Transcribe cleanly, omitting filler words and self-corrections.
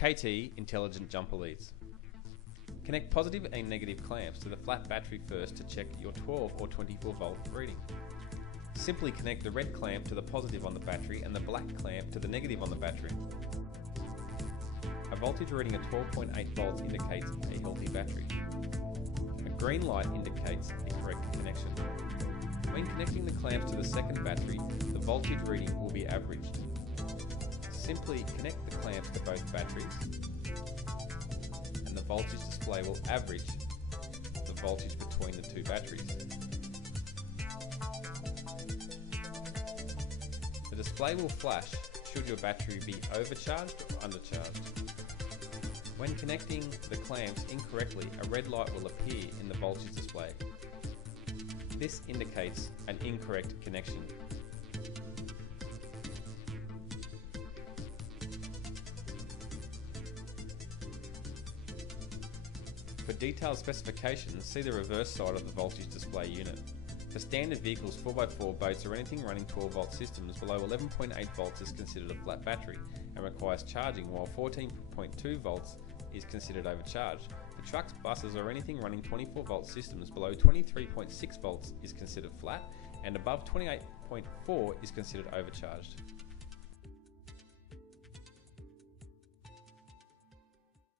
KT Intelligent Jumper Leads. Connect positive and negative clamps to the flat battery first to check your 12 or 24 volt reading. Simply connect the red clamp to the positive on the battery and the black clamp to the negative on the battery. A voltage reading of 12.8 volts indicates a healthy battery. A green light indicates a correct connection. When connecting the clamps to the second battery, the voltage reading will be averaged. Simply connect the clamps to both batteries and the voltage display will average the voltage between the two batteries. The display will flash should your battery be overcharged or undercharged. When connecting the clamps incorrectly, a red light will appear in the voltage display. This indicates an incorrect connection. For detailed specifications, see the reverse side of the voltage display unit. For standard vehicles, 4x4 boats or anything running 12 volt systems below 11.8 volts is considered a flat battery and requires charging, while 14.2 volts is considered overcharged. For trucks, buses or anything running 24 volt systems below 23.6 volts is considered flat and above 28.4 is considered overcharged.